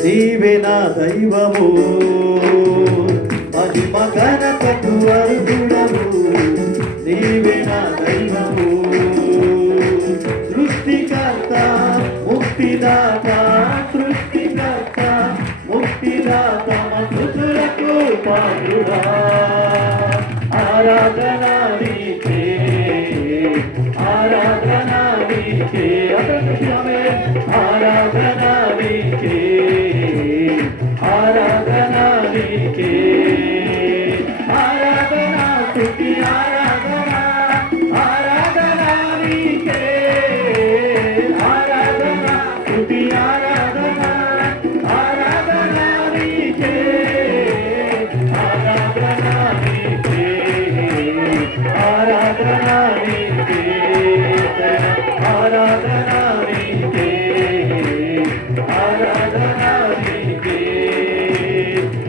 నీవే నా దైవము మహిమ ఘనతకు అర్హుడవు నీవే నా దైవము సృష్టికర్త ముక్తిదాత సృష్టికర్త ముక్తిదాత మృతులకు పాత్రుడా ఆరాధన నీకే ఆరాధన నీకే ఆరాధన నీకే ఆరాధన నీకే ఆరాధన స్తుతి ఆరాధన ఆరాధన నీకే ఆరాధన స్తుతి ఆరాధన ఆరాధన నీకే ఆరాధన నీకే ఆరాధన నీకే ఆరాధన నీకే ఆరాధన నీకే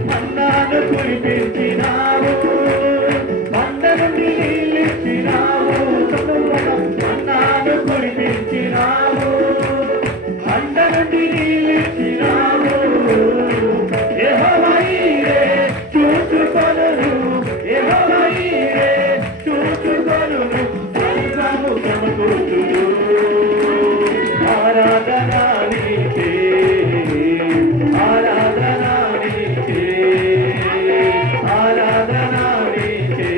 మన్నాను కురిపించినావు మంద నుండి నీళ్ళిచ్చినావు మన్నాను కురిపించినావు మంద నుండి నీళ్ళిచ్చినావు యెహోవా ఈరే చూచుకొనును యెహోవా ఈరే చూచుకొనును సంగము సమకూర్చును ఆరాధన నీకే ఆరాధన నీకే ఆరాధన నీకే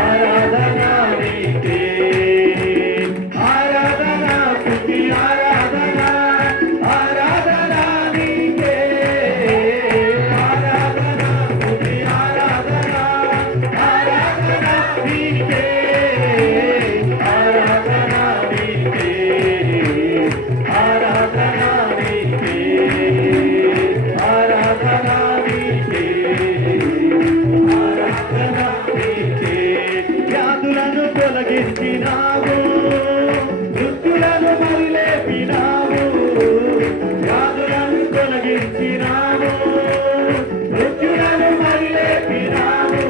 ఆరాధన నీకే ఆరాధన స్తుతి ఆరాధన ఆరాధన నీకే ఆరాధన స్తుతి ఆరాధన ఆరాధన నీకే ఆరాధన నీకే ఆరాధన నీకే ఆరాధన నీకే ఆరాధన నీకే వ్యాధులను తొలగించినావు మృత్యులను మరిలేపినావు వ్యాధులను తొలగించినావు మృత్యులను మరిలేపినావు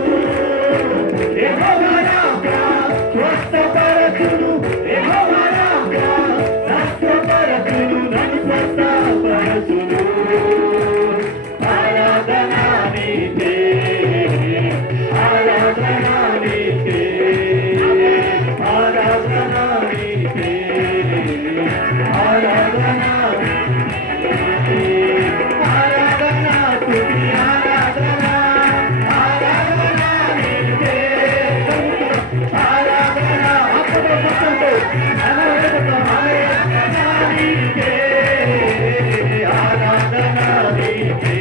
యెహోవా రాఫా స్వస్థపరచును యెహోవా రాఫా స్వస్థపరచును నన్ను స్వస్థపరచును ఆరాధన నీకే ఆరాధన నీకే ఆరాధన నీకే ఆరాధన ఆరాధన స్తుతి ఆరాధన ఆరాధన నీకే ఆరాధన అప్పుడు మొత్తంతో ఆరాధన నీకే ఆరాధన నీకే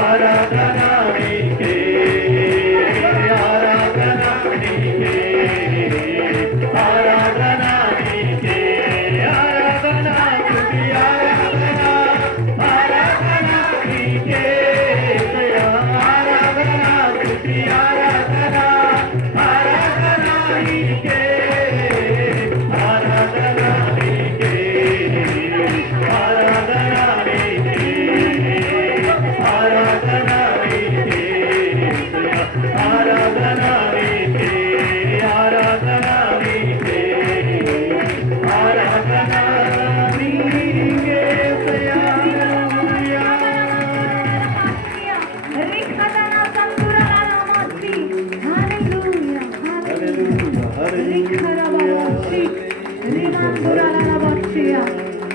ఆరాధన నీకే ఆరాధన నీకే ఆరాధన నీకే ఆరాధన స్తుతి ఆరాధన ఆరాధన నీకే ఆరాధన స్తుతి ఆరాధన ఆరాధన నీకే ఆరాధన నీకే ఆరాధన నీకే ఆరాధన నీకే ఆరాధన నీకే ఆరాధన నీకే ఆరాధన నీకే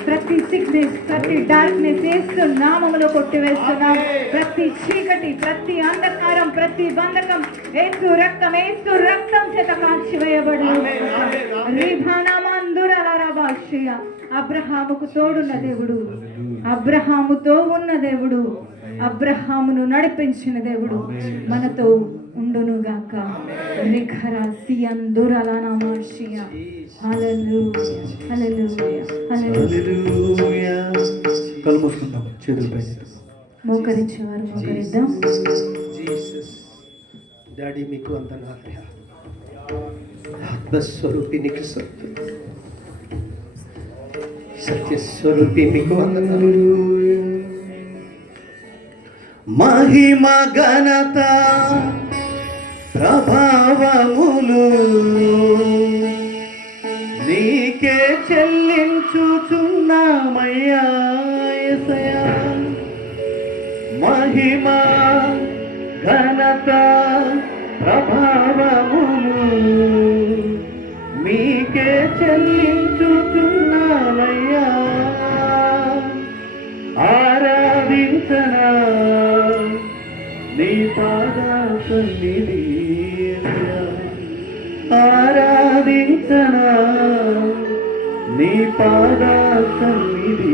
ప్రతి సిక్నెస్ ప్రతి డార్క్నెస్ యేసు నామములో కొట్టివేస్తున్నాం ప్రతి చీకటి ప్రతి అంధకారం ప్రతి బంధకం యేసు రక్తం చేత కాల్చివేయబడును అబ్రహాముకు తోడున్న దేవుడు అబ్రహాముతో ఉన్న దేవుడు అబ్రహామును నడిపించిన దేవుడు మనతో ఉండునుగాక రిఖరా సియన్ దురలనామాషియా హల్లెలూయా హల్లెలూయా హల్లెలూయా కళ్ళు మూసుకుందాం చేతులు పైన మోకరించేవారు మోకరిద్దాం డాడీ మీకు వందనాలు ఆత్మస్వరూపి నీకు సత్యస్వరూపి మీకు వందనాలు మహిమ ఘనత ప్రభావములు నీకే చెల్లించుచున్నాము స్తుతిస్తున్నామయ్యా యేసయ్యా మహిమ ఘనత ప్రభావములు మీకే చెల్లించుతున్నామయ్యా ఆరాధించనా నీ పాద సన్నిధి ఆరాధించనా నీ పాద సన్నిధి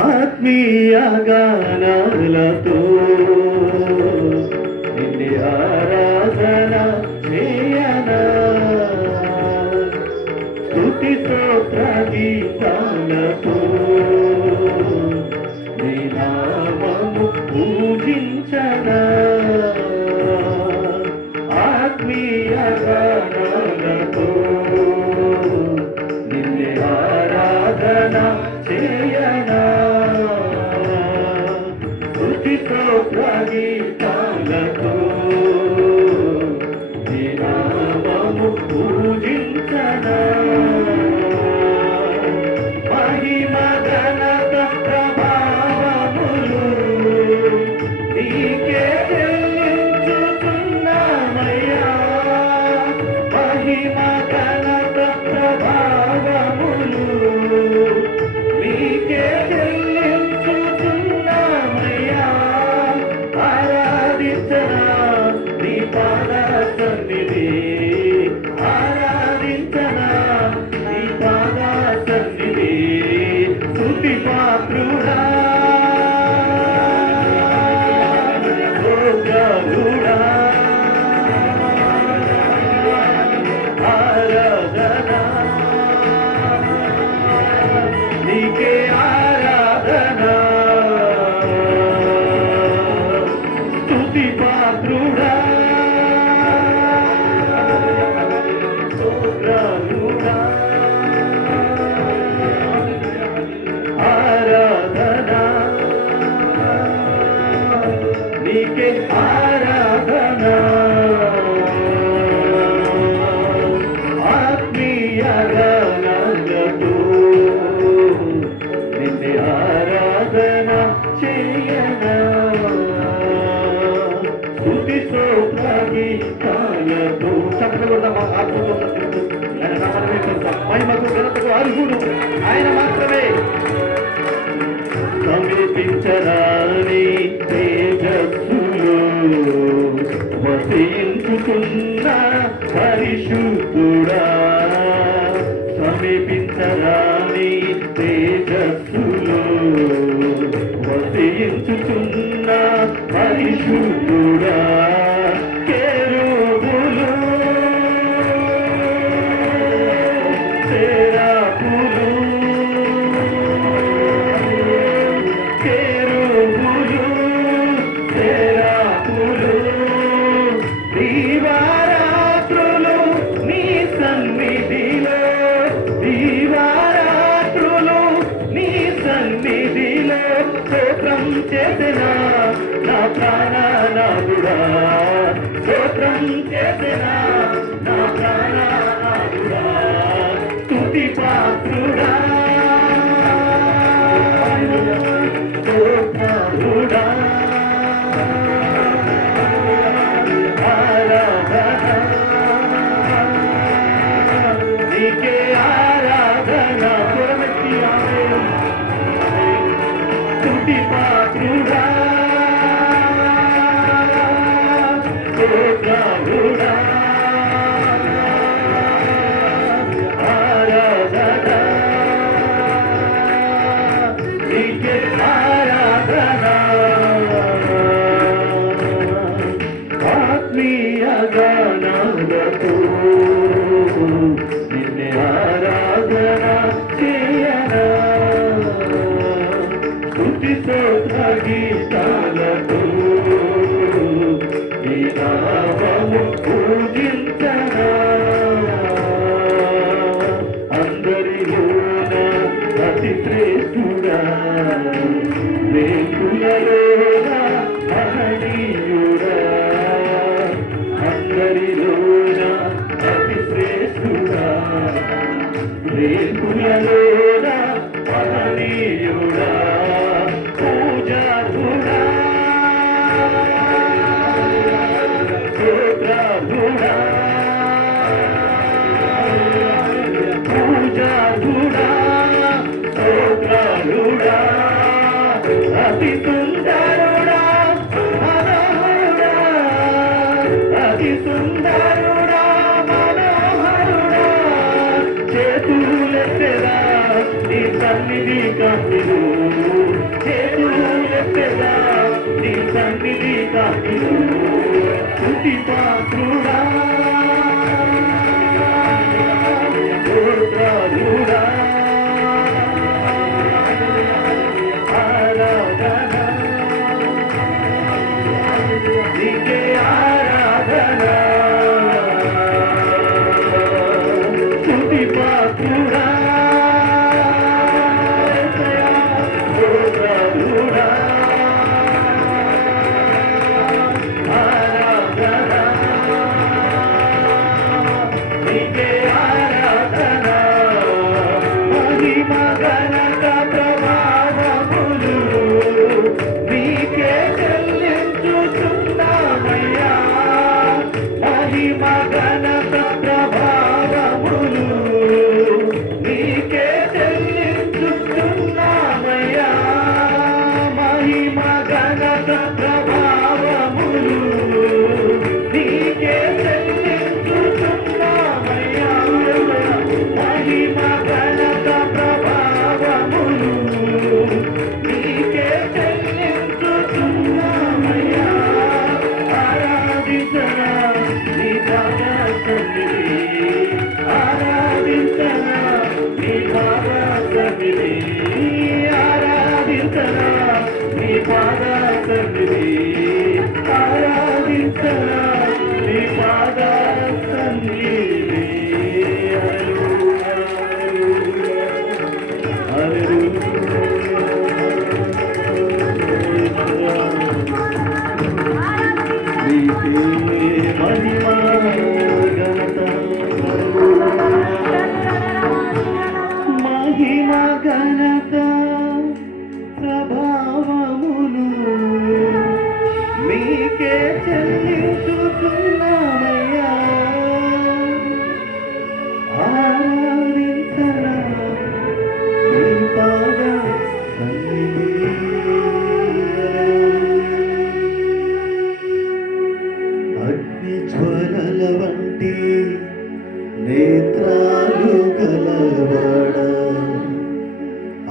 ఆత్మీయ గానాలతో నిన్నే ఆరాధన చేయనా స్తుతి స్తోత్ర గీతాలతో నీ నామము పూజించనా ఆత్మీయ గానాలతో నిన్నే ఆరాధన చేయనా స్తుతి స్తోత్ర గీతాలతో నీ నామము పూజించనా మహిమ ఘనత ప్రభావములు నీకే చెల్లించుతున్నామయ్యా మహిమ ఘనత ప్రభావములు నీకే చెల్లించుతున్నామయ్యా ఆరాధించనా నీ పాద సన్నిధి ఆరాధించనా నీ పాద సన్నిధి స్తుతి పాత్రుడా స్తోత్రుడా ఆరాధన నీకే ఆరాధన స్తుతి పాత్రుడా స్తోత్రుడా ఆరాధన నీకే ఆరాధన ఆత్మీయ గానాలతో నిన్నే ఆరాధన చేయనా స్తుతి స్తోత్ర గీతాలతో చప్పట్లు ఆత్మతో ఆయన నామమే కొడతాం మహిమకు ఘనతకు అర్హుడు ఆయన మాత్రమే సమీపించరాని తేజస్సులో వసించుతున్న పరిశుద్ధుడా సమీపించరాని తేజస్సులో వసించుతున్న పరిశుద్ధుడా కెరూబులు సెరాఫులు కెరూబులు సెరాఫులు దీవారాత్రులు నీ సన్నిధిలో దీవారాత్రులు నీ సన్నిధిలో స్తోత్రం చేసినా నా ప్రాణనాథుడా స్తోత్రం చేసినా నా ప్రాణనాథుడా స్తుతి పాత్రుడా స్తోత్రుడా ఆరాధన నీకే ఆరాధన పురమెత్తి స్తుతి పాత్రుడా స్తోత్రుడా ఆరాధన నీకే ఆరాధన ఆత్మీయ గానాలతో నిన్నే ఆరాధన చేయనా స్తుతి స్తోత్ర రేకులలోన మహనీయుడా పూజార్హుడా స్తోత్రార్హుడా పూజార్హుడా స్తోత్రార్హుడా అతి సుందరుడా మనోహరుడా అతి సుందరుడా మనోహరుడా చేతులెత్తెదా నీ సన్నిధి కాకిలు చేతులెత్తెదా నీ సన్నిధి కాకిలు స్తుతి పాత్రుడా స్తోత్రార్హుడా ఆరాధన నీకే ఆరాధన స్తుతి పాత్రుడా స్తోత్రార్హుడా ఆరాధన నీకే ఆరాధన మహిమ ఘనత ప్రభావములు నీకే చెల్లించుచున్నామయ్యా మహిమ ఘనత ప్రభావములు నీకే చెల్లించుచున్నామయ్యా మహిమ ఘనత ప్రభావములు నీకే చెల్లించుచున్నామయ్యా మహిమ ఘనత ప్రభావములు నీకే చెల్లించుచున్నామయ్యా ఆరాధించరా నీ పాద సన్నిధి ఆరాధించరా నీ పాద సన్నిధి ఆరాధించరా నీ పాద సన్నిధి ఆరాధించరా నీ పాద సన్నిధి మహిమ ఘనత ప్రభావములు మీకే చెల్లించుతున్నామయ్యా ఆరాధించరా నీ పాద సన్నిధి అగ్ని జ్వలల వంటి నేత్రాలు గలవాడ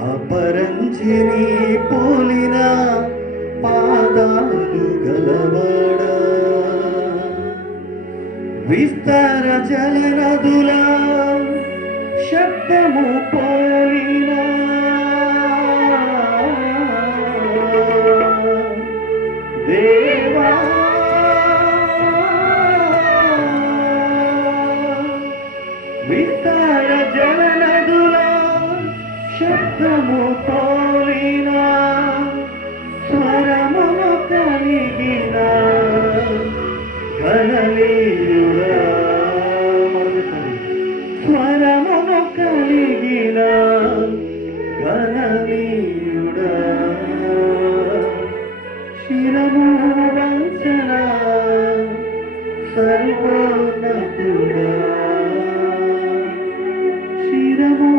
అపరంజిని పోలిన పాదాలు గలవాడ విస్తార జలనదుల శబ్దము పోలిన దేవా విస్తార జలనదుల శబ్దము పోలిన స్వరమును కలిగిన ఘననీయుడా స్వరమును కలిగిన ఘననీయుడా శిరము వంచన సర్వోన్నతుడా శిరము